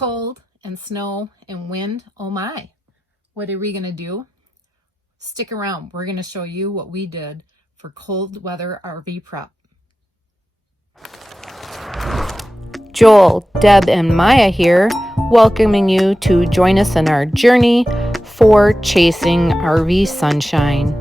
cold and snow and wind. Oh my, what are we gonna do? Stick around, we're gonna show you what we did for cold weather RV prep. Joel, Deb, and Maya here, welcoming you to join us in our journey for chasing RV sunshine.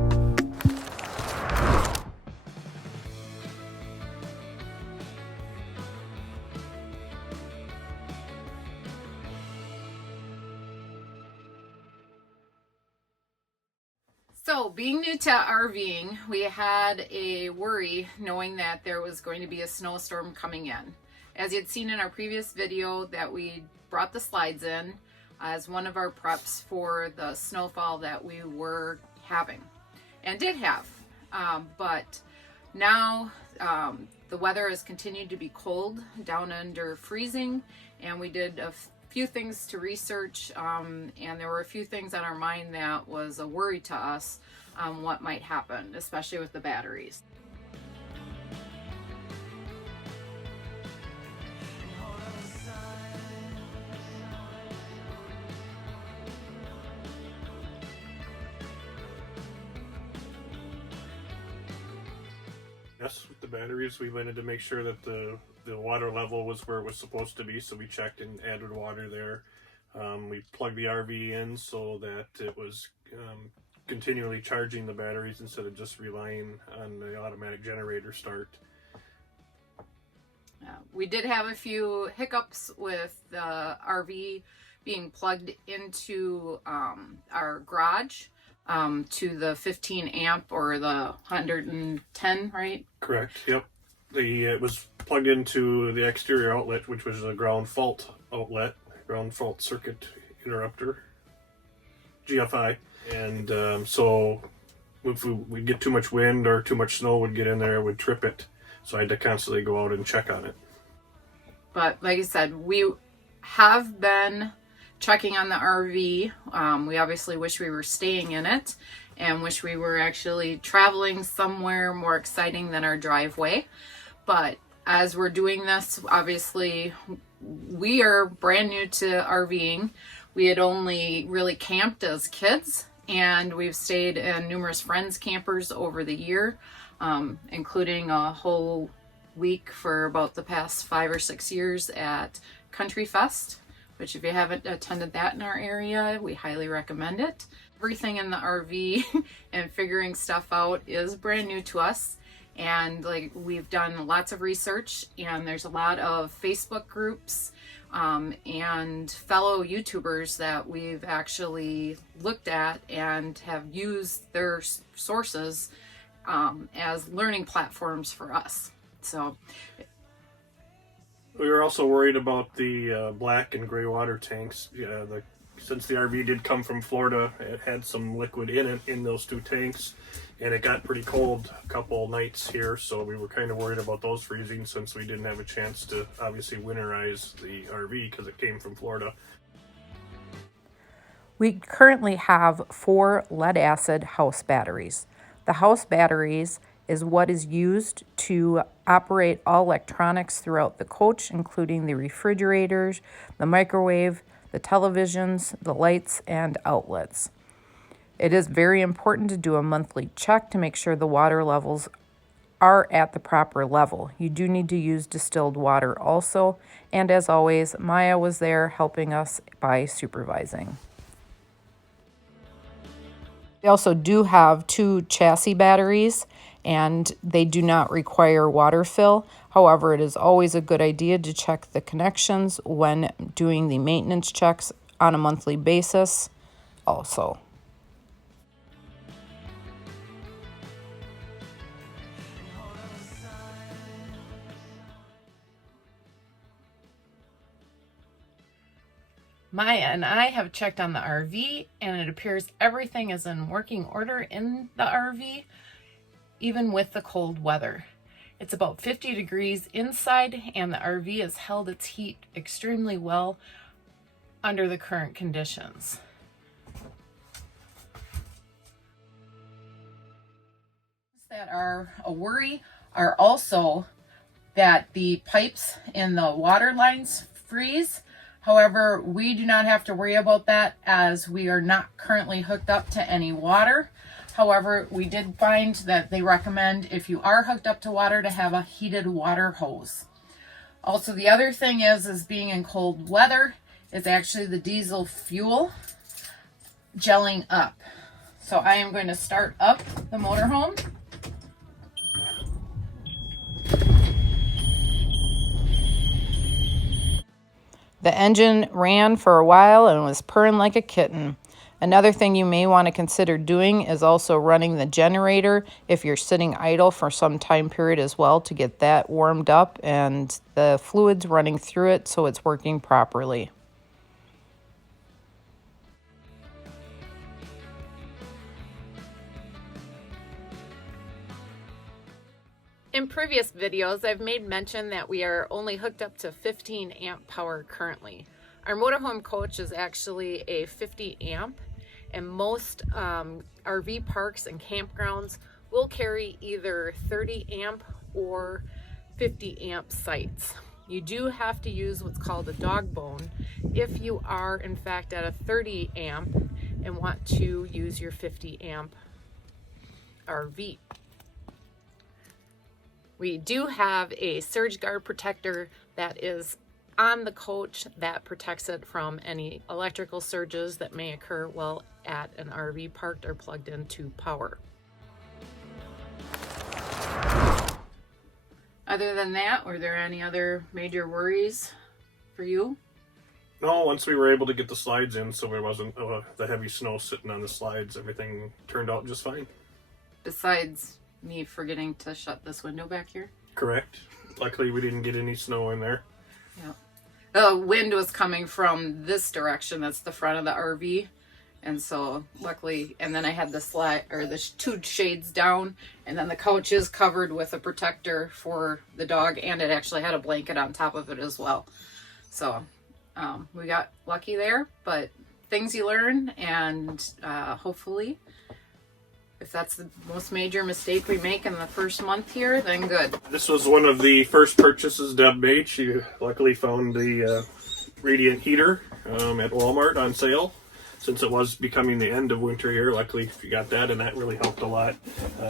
So, being new to RVing, we had a worry knowing that there was going to be a snowstorm coming in. As you'd seen in our previous video, that we brought the slides in as one of our preps for the snowfall that we were having and did have. But now the weather has continued to be cold, down under freezing, and we did a few things to research, and there were a few things on our mind that was a worry to us on what might happen, especially with the batteries. Yes, with the batteries, we wanted to make sure that the water level was where it was supposed to be, so we checked and added water there. We plugged the RV in so that it was continually charging the batteries instead of just relying on the automatic generator start. We did have a few hiccups with the RV being plugged into our garage to the 15 amp or the 110, right? Correct, yep. It was plugged into the exterior outlet, which was a ground fault outlet, ground fault circuit interrupter, GFI. And so if we get too much wind or too much snow would get in there, it would trip it. So I had to constantly go out and check on it. But like I said, we have been checking on the RV. We obviously wish we were staying in it and wish we were actually traveling somewhere more exciting than our driveway. But as we're doing this, obviously we are brand new to RVing. We had only really camped as kids, and we've stayed in numerous friends' campers over the year, including a whole week for about the past 5 or 6 years at Country Fest, which if you haven't attended that in our area, we highly recommend it. Everything in the RV and figuring stuff out is brand new to us. And like, we've done lots of research, and there's a lot of Facebook groups and fellow YouTubers that we've actually looked at and have used their sources as learning platforms for us. So we were also worried about the black and gray water tanks. Since the RV did come from Florida, it had some liquid in it in those two tanks, and it got pretty cold a couple nights here, so we were kind of worried about those freezing since we didn't have a chance to obviously winterize the RV because it came from Florida. We currently have 4 lead acid house batteries. The house batteries is what is used to operate all electronics throughout the coach, including the refrigerators, the microwave, the televisions, the lights, and outlets. It is very important to do a monthly check to make sure the water levels are at the proper level. You do need to use distilled water also, and as always, Maya was there helping us by supervising. We also do have 2 chassis batteries, and they do not require water fill. However, it is always a good idea to check the connections when doing the maintenance checks on a monthly basis also. Maya and I have checked on the RV, and it appears everything is in working order in the RV, even with the cold weather. It's about 50 degrees inside, and the RV has held its heat extremely well under the current conditions. That are a worry are also that the pipes in the water lines freeze. However, we do not have to worry about that as we are not currently hooked up to any water. However, we did find that they recommend if you are hooked up to water to have a heated water hose. Also, the other thing is being in cold weather, is actually the diesel fuel gelling up. So I am going to start up the motorhome. The engine ran for a while and was purring like a kitten. Another thing you may want to consider doing is also running the generator if you're sitting idle for some time period as well, to get that warmed up and the fluids running through it so it's working properly. In previous videos, I've made mention that we are only hooked up to 15 amp power currently. Our motorhome coach is actually a 50 amp, and most RV parks and campgrounds will carry either 30 amp or 50 amp sites. You do have to use what's called a dog bone if you are in fact at a 30 amp and want to use your 50 amp RV. We do have a surge guard protector that is on the coach that protects it from any electrical surges that may occur while at an RV parked or plugged into power. Other than that, were there any other major worries for you? No, once we were able to get the slides in, so there wasn't the heavy snow sitting on the slides, everything turned out just fine. Besides me forgetting to shut this window back here. Correct. Luckily, we didn't get any snow in there. Yeah. The wind was coming from this direction. That's the front of the RV. And so luckily, and then I had the slide or the two shades down, and then the couch is covered with a protector for the dog, and it actually had a blanket on top of it as well. So we got lucky there, but things you learn, and hopefully if that's the most major mistake we make in the first month here, then good. This was one of the first purchases Deb made. She luckily found the radiant heater at Walmart on sale. Since it was becoming the end of winter here, luckily you got that, and that really helped a lot.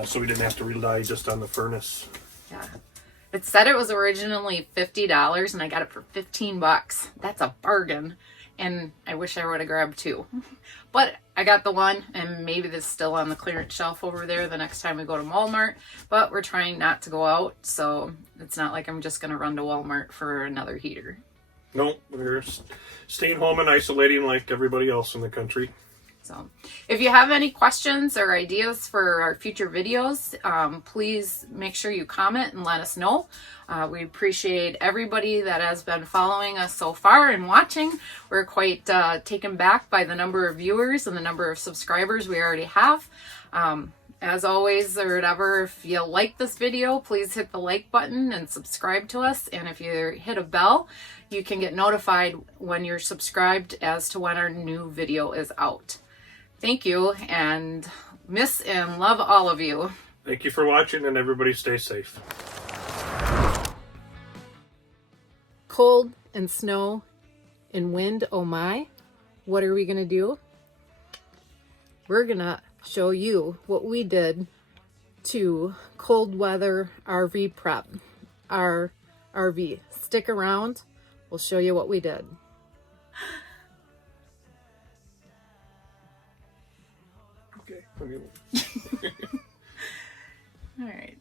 So we didn't have to rely just on the furnace. Yeah. It said it was originally $50, and I got it for $15. That's a bargain. And I wish I would have grabbed two. But I got the one, and maybe this is still on the clearance shelf over there the next time we go to Walmart. But we're trying not to go out, so it's not like I'm just going to run to Walmart for another heater. No, we're staying home and isolating like everybody else in the country. So if you have any questions or ideas for our future videos, please make sure you comment and let us know. We appreciate everybody that has been following us so far and watching. We're quite taken back by the number of viewers and the number of subscribers we already have. As always, or whatever, if you like this video, please hit the like button and subscribe to us. And if you hit a bell, you can get notified when you're subscribed as to when our new video is out. Thank you, and miss and love all of you. Thank you for watching, and everybody stay safe. Cold and snow and wind, oh my. What are we going to do? We're going to show you what we did to cold weather RV prep our RV. Stick around. We'll show you what we did. Okay. All right.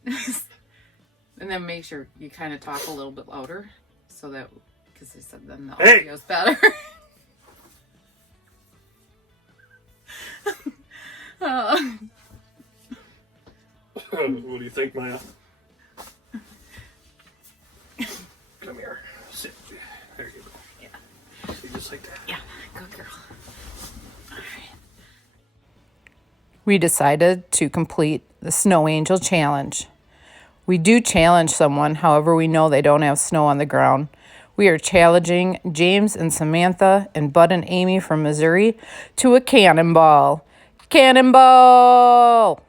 And then make sure you kind of talk a little bit louder so that, because I said then the audio's better. What do you think, Maya? Come here. Sit. There you go. Yeah. See, just like that. Yeah. Good girl. All right. We decided to complete the Snow Angel Challenge. We do challenge someone, however we know they don't have snow on the ground. We are challenging James and Samantha and Bud and Amy from Missouri to a cannonball. Cannonball!